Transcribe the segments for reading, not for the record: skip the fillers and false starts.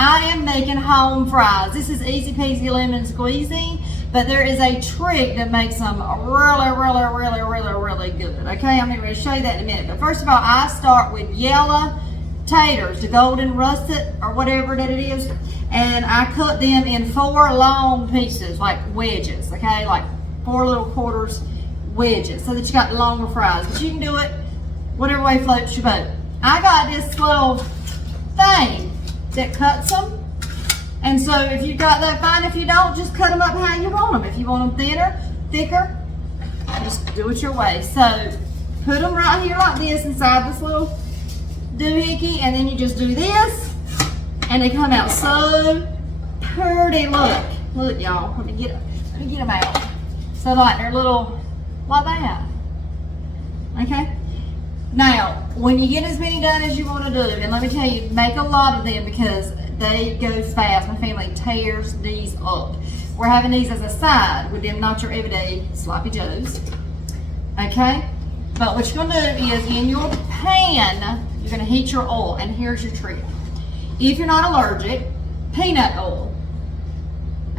I am making home fries. This is easy peasy lemon squeezy, but there is a trick that makes them really good. Okay, I'm going to show you that in a minute. But first of all, I start with yellow taters, the golden russet or whatever that it is, and I cut them in 4 long pieces, like wedges, okay, like 4 little quarters wedges, so that you got the longer fries. But you can do it whatever way floats your boat. I got this little thing that cuts them, and so if you got that, fine. If you don't, just cut them up how you want them. If you want them thinner, thicker, just do it your way. So put them right here like this inside this little doohickey, and then you just do this, and they come out so pretty. Look, y'all. Let me get them out. So like they're little, like that. Okay. Now, when you get as many done as you want to do, and let me tell you, make a lot of them because they go fast. My family tears these up. We're having these as a side with them, not your everyday sloppy joes. Okay? But what you're going to do is in your pan, you're going to heat your oil, and here's your trick. If you're not allergic, peanut oil.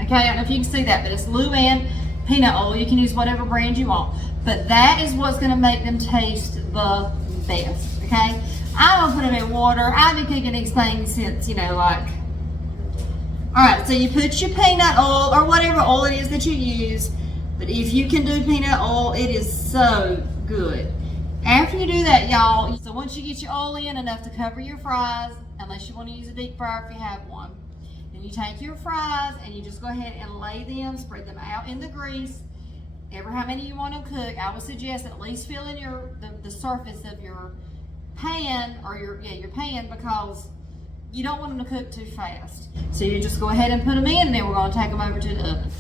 Okay, I don't know if you can see that, but it's Luann peanut oil. You can use whatever brand you want. But that is what's going to make them taste the best, okay? I'm going to put them in water. I've been cooking these things since, like... Alright, so you put your peanut oil, or whatever oil it is that you use. But if you can do peanut oil, it is so good. After you do that, y'all, so once you get your oil in enough to cover your fries, unless you want to use a deep fryer if you have one, then you take your fries and you just go ahead and lay them, spread them out in the grease. Ever how many you want to cook, I would suggest at least fill in the surface of your pan, or your pan, because you don't want them to cook too fast. So you just go ahead and put them in, and then we're going to take them over to the oven.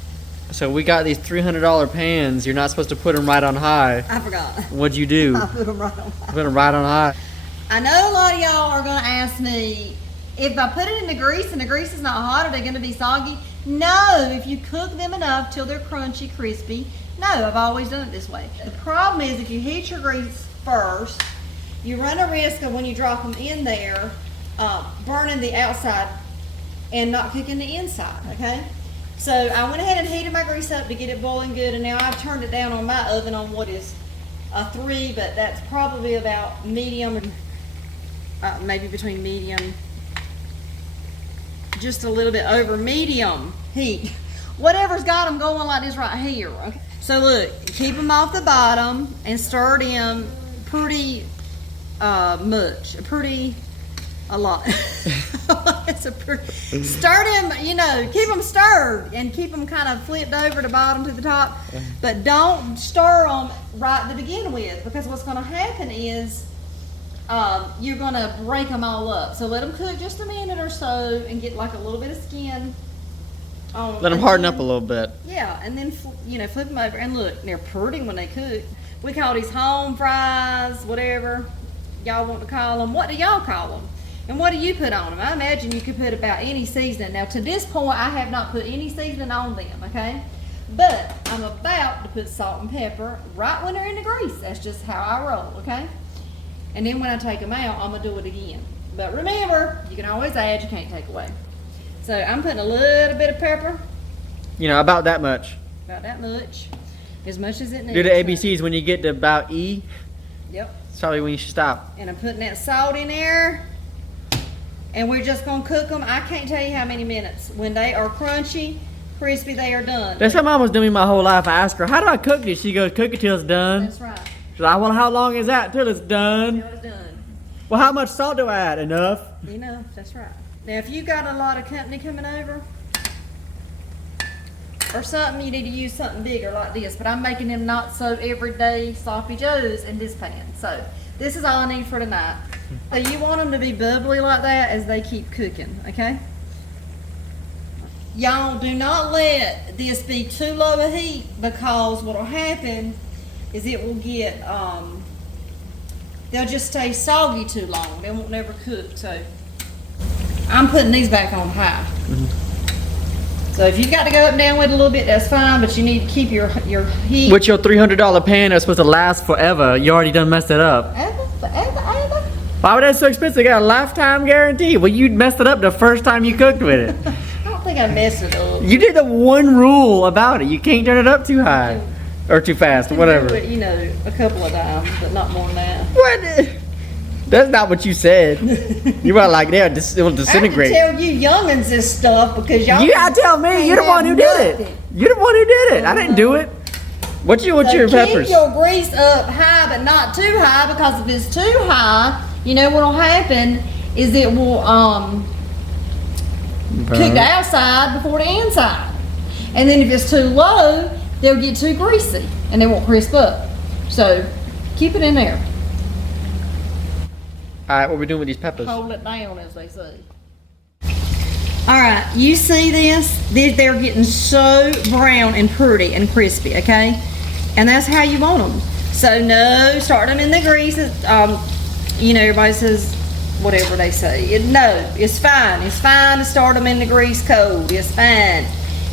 So we got these $300 pans. You're not supposed to put them right on high. I forgot. What'd you do? I put them right on high. Put them right on high. I know a lot of y'all are going to ask me, if I put it in the grease and the grease is not hot, are they going to be soggy? No, if you cook them enough till they're crunchy, crispy. No, I've always done it this way. The problem is if you heat your grease first, you run a risk of when you drop them in there, burning the outside and not cooking the inside, okay? So I went ahead and heated my grease up to get it boiling good, and now I've turned it down on my oven on what is a 3, but that's probably about medium, maybe between medium, just a little bit over medium heat. Whatever's got them going like this right here, okay? So look, keep them off the bottom and stir them pretty much, a lot. Stir them, keep them stirred and keep them kind of flipped over the bottom to the top, but don't stir them right to begin with, because what's going to happen is you're going to break them all up. So let them cook just a minute or so and get like a little bit of skin. Let them harden up a little bit. Yeah, and then flip them over, and look, they're pretty when they cook. We call these home fries, whatever y'all want to call them. What do y'all call them? And what do you put on them? I imagine you could put about any seasoning. Now to this point, I have not put any seasoning on them, okay? But I'm about to put salt and pepper right when they're in the grease. That's just how I roll, okay? And then when I take them out, I'm gonna do it again. But remember, you can always add, you can't take away. So I'm putting a little bit of pepper. About that much. About that much. As much as it needs. Do the ABCs when you get to about E. Yep. It's probably when you should stop. And I'm putting that salt in there. And we're just going to cook them. I can't tell you how many minutes. When they are crunchy, crispy, they are done. That's what Mom was doing my whole life. I asked her, how do I cook this? She goes, cook it till it's done. That's right. She's like, well, how long is that till it's done? Till it's done. Well, how much salt do I add? Enough? Enough, that's right. Now, if you got a lot of company coming over or something, you need to use something bigger like this. But I'm making them not so everyday sloppy joes in this pan. So this is all I need for tonight. So you want them to be bubbly like that as they keep cooking, okay? Y'all do not let this be too low a heat, because what will happen is it will get, they'll just stay soggy too long. They won't never cook. So I'm putting these back on high. So if you've got to go up and down with it a little bit, that's fine, but you need to keep your heat. With your $300 pan that's supposed to last forever, you already done messed it up. Forever. Why would that so expensive? They got a lifetime guarantee. Well, you messed it up the first time you cooked with it. I don't think I messed it up. You did the one rule about it. You can't turn it up too high. Or too fast, or whatever. Do it, you know, a couple of times, but not more than that. What? That's not what you said. You were like, yeah, it will disintegrate. I have to tell you youngins this stuff because y'all. You gotta tell me. You're the one who did it. You're the one who did it. I didn't do it. What's your peppers? Keep your grease up high, but not too high, because if it's too high, you know what'll happen is it will cook the outside before the inside, and then if it's too low, they'll get too greasy and they won't crisp up. So keep it in there. All right, what are we doing with these peppers? Hold it down, as they say. All right, you see this? They're getting so brown and pretty and crispy, okay? And that's how you want them. So no, start them in the grease. You know, everybody says whatever they say. No, it's fine. It's fine to start them in the grease cold. It's fine.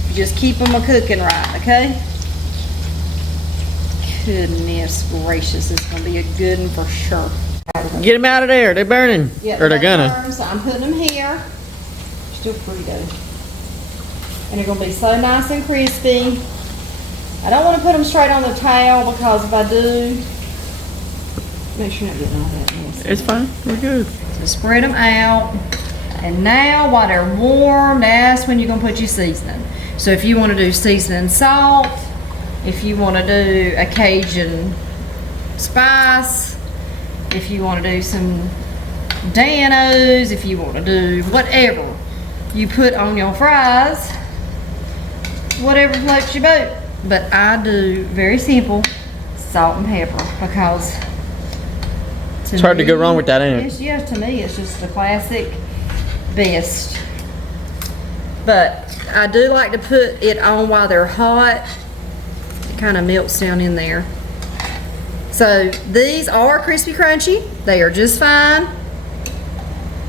You just keep them a-cooking right, okay? Goodness gracious, it's gonna be a good one for sure. Get them out of there. They're burning. Yep, or they're gonna. burn, so I'm putting them here. Still pretty though. And they're gonna be so nice and crispy. I don't want to put them straight on the towel, because if I do, make sure I'm getting all that messy. It's fine. We're good. So spread them out. And now while they're warm, that's when you're gonna put your seasoning. So if you want to do seasoning salt, if you want to do a Cajun spice, if you want to do some Danos, if you want to do whatever you put on your fries, whatever floats your boat. But I do very simple salt and pepper, because It's hard to go wrong with that, ain't it? Yes, to me it's just the classic best. But I do like to put it on while they're hot. It kind of melts down in there. So these are crispy crunchy. They are just fine.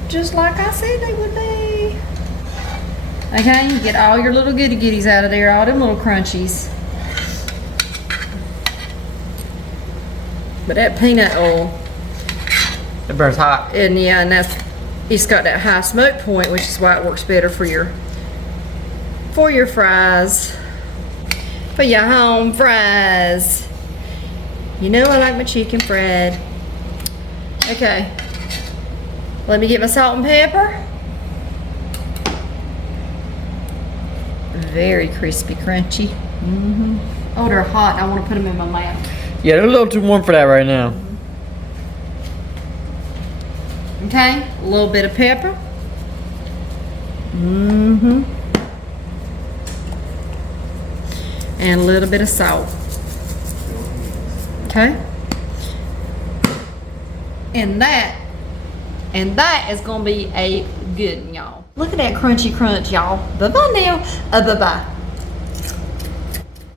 Just like I said they would be. Okay, you get all your little goody goodies out of there, all them little crunchies. But that peanut oil, It burns hot. and yeah, and it's got that high smoke point, which is why it works better for your fries, for your home fries. You know I like my chicken fried. Okay, let me get my salt and pepper. Very crispy, crunchy. Oh, they're hot. I want to put them in my mouth. Yeah, they're a little too warm for that right now. Okay, a little bit of pepper. And a little bit of salt. Okay. And that is gonna be a good one, y'all. Look at that crunchy crunch, y'all. Bye-bye now. Bye-bye.